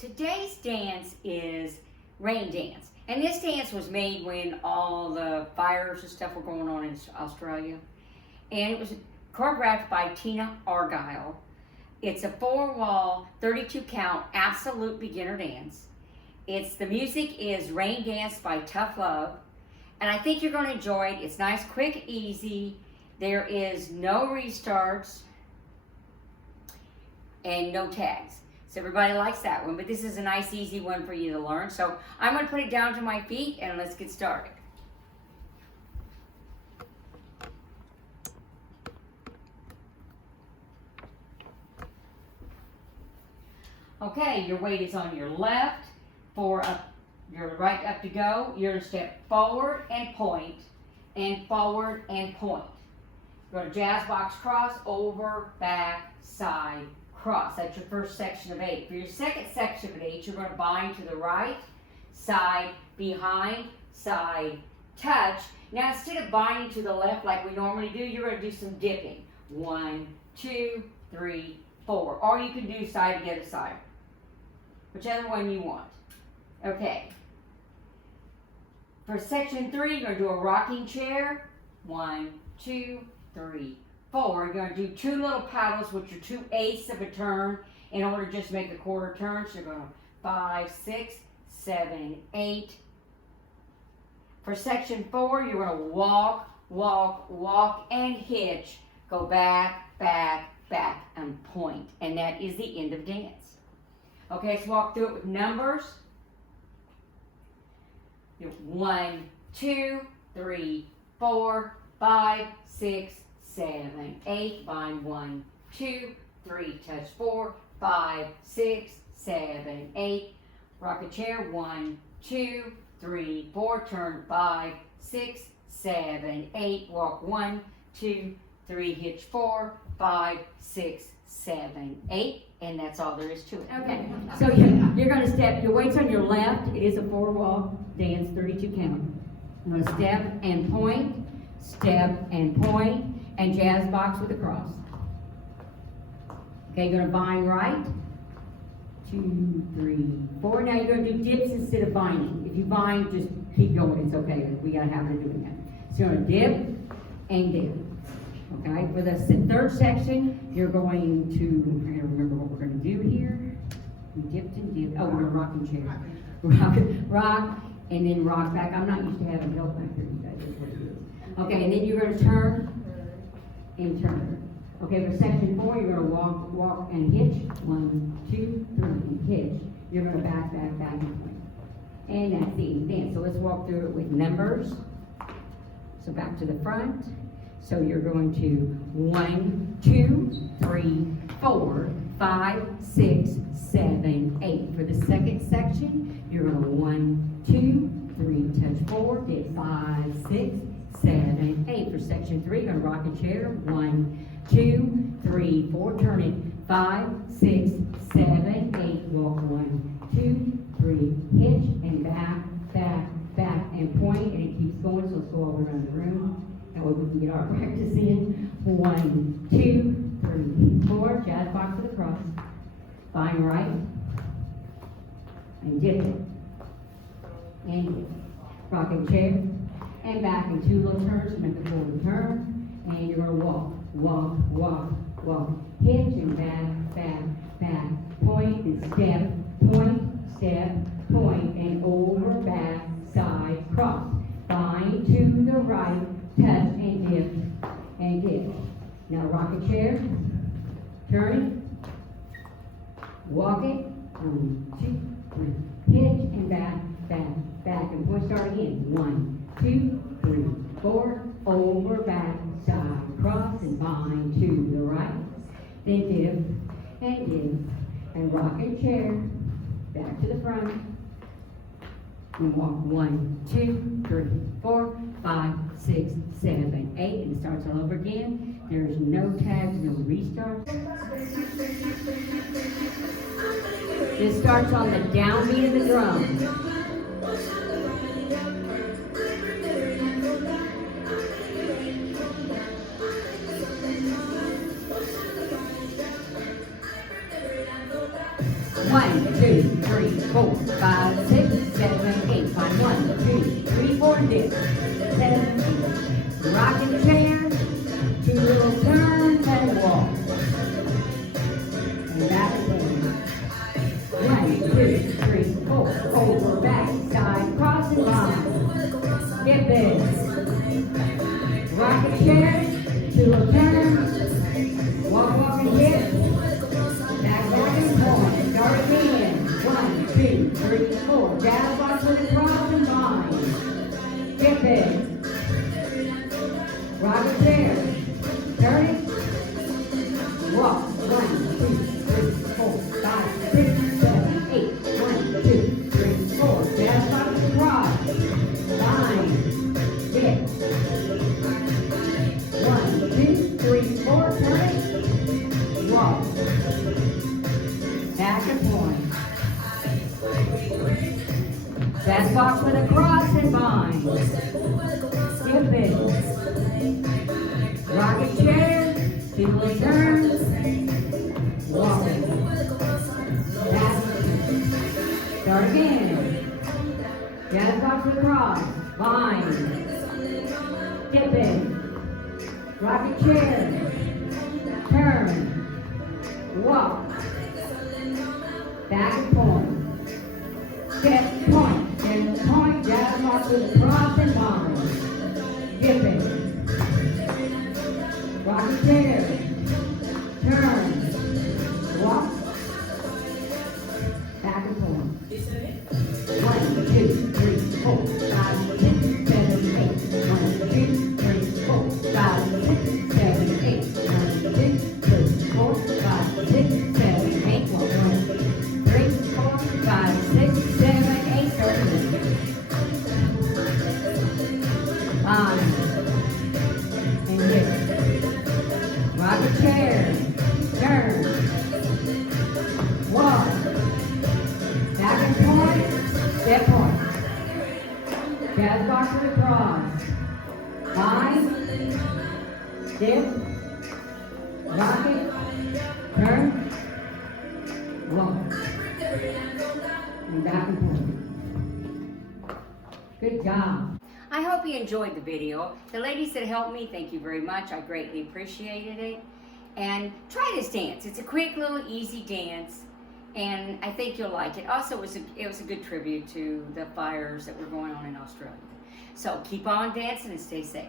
Today's dance is rain dance. And this dance was made when all the fires and stuff were going on in Australia. And it was choreographed by Argyle. It's a 4-wall, 32 count, absolute beginner dance. The music is Rain Dance by Tough Love. And I think you're going to enjoy it. It's nice, quick, easy. There is no restarts and no tags. So everybody likes that one, but this is a nice, easy one for you to learn. So I'm going to put it down to my feet and let's get started. Okay, your weight is on your left, your right up to go. You're going to step forward and point, and forward and point. Go to jazz box cross, over, back, side, cross. That's your first section of 8. For your second section of 8, you're going to bind to the right, side, behind, side, touch. Now instead of binding to the left like we normally do, you're going to do some dipping. 1, 2, 3, 4. Or you can do side to the other side. Whichever one you want. Okay. For section 3, you're going to do a rocking chair. 1, 2, 3, 4. You're going to do 2 little paddles, which are 2/8 of a turn, in order to just make a quarter turn. So you're going to 5, 6, 7, 8. For section 4, you're going to walk, walk, walk, and hitch. Go back, back, back, and point. And that is the end of dance. Okay, let's walk through it with numbers. 1, 2, 3, 4, 5, 6, 7, 8. Bind 1, 2, 3. Touch 4, 5, 6, 7, 8. Rock a chair. 1, 2, 3, 4. Turn 5, 6, 7, 8. Walk 1, 2, 3. Hitch 4, 5, 6, 7, 8. And that's all there is to it. Okay, so you're going to step, your weight's on your left. It is a 4-wall dance, 32 count. I'm going to step and point, and jazz box with a cross. Okay, you're going to bind right, 2, 3, 4. Now you're going to do dips instead of binding. If you bind, just keep going. It's okay. We got a habit of doing that. So you're going to dip and dip. Okay, for the third section, you're going to, I'm trying to remember what we're going to do here. We dipped and dipped. Oh, we're rocking chair. Rock, and then rock back. I'm not used to having help back here. That's what it is. Okay, and then you're going to turn and turn. Okay, for section 4, you're going to walk, walk, and hitch. 1, 2, 3, and hitch. You're going to back, back, back, and point. And that's the end of the dance. So let's walk through it with numbers. So back to the front. So you're going to 1, 2, 3, 4, 5, 6, 7, 8. For the second section, you're going to 1, 2, 3, touch 4, dip 5, 6, 7, 8. For section 3, you're going to rock a chair. 1, 2, 3, 4. Turn it 5, 6, 7, 8. Walk 1, 2, 3. Hitch and back, back, back, and point, and it keeps going. So let's go all around the room. That way we can get our practice in. 1, 2, 3, 4. Jazz box with a cross. Bind right. And dip it. And dip. Rocking chair. And back in 2 little turns to make a forward turn. And you're going to walk, walk, walk, walk. Hitch and back, back, back. Point and step, point, and over, back, side, cross. Bind to the right. Touch and dip and dip. Now rock a chair, turn it, walk it, 1, 2, 3, hitch and back, back, back, and point. Start again. 1, 2, 3, 4, over, back, side, cross, and bind to the right. Then dip, and rock a chair, back to the front. And walk 1, 2, 3, 4, 5, 6, 7, 8, and it starts all over again. There's no tags, no restarts. This starts on the downbeat of the drum. 1, 2, 3, 4, 5, 6, 7, 8. Find 1, 2, 3, 4, dip. 7, 8. Rocking chair, 2 little turns and walk. And back again. 1, 2, 3, 4. Over, back, side, cross and line. Dip it. Rocking chair, 2 little turns. Walk, walk and dip. Back, back and point. Start again. 1, 2, 3, 4. Jazz box with a cross and line. Dip it. Rock it there. Turn it. Walk. 1, 2, 3, 4, 5, 6, 7, 8. 1, 2, 3, 4. Jazz box with a cross. Line. Dip. 1, 2, 3, 4. Turn it. Walk. Back and point. Jazz box with a cross and bind. Skip it. Rocket chair. 2 little turns. Walk it. Back. Start again. Jazz box with a cross. Bind. Skip it. Rocket chair. Turn. Walk. Back and point. Step, point, then point, jazz box with a cross and bind. Dip it. Rocket chair. Turn. Walk. Back and point. 1, 2, 3, 4, 5, 6, 7, 8. 1, 2, 3, 4, 5, 6, 7, 8. 1, 2, 3, 4, 5, 6, 7, 8. 1, 2, 3, 4, 5, 6, 7, 8. Line. And dip. Rocket chair. Turn. Walk. Back and point. Step point. Jazz box with a cross. Bind. Dip. Rocket. Turn. Walk. And back and point. Good job. I hope you enjoyed the video. The ladies that helped me, thank you very much. I greatly appreciated it. And try this dance. It's a quick little easy dance, and I think you'll like it. Also, it was a good tribute to the fires that were going on in Australia. So keep on dancing and stay safe.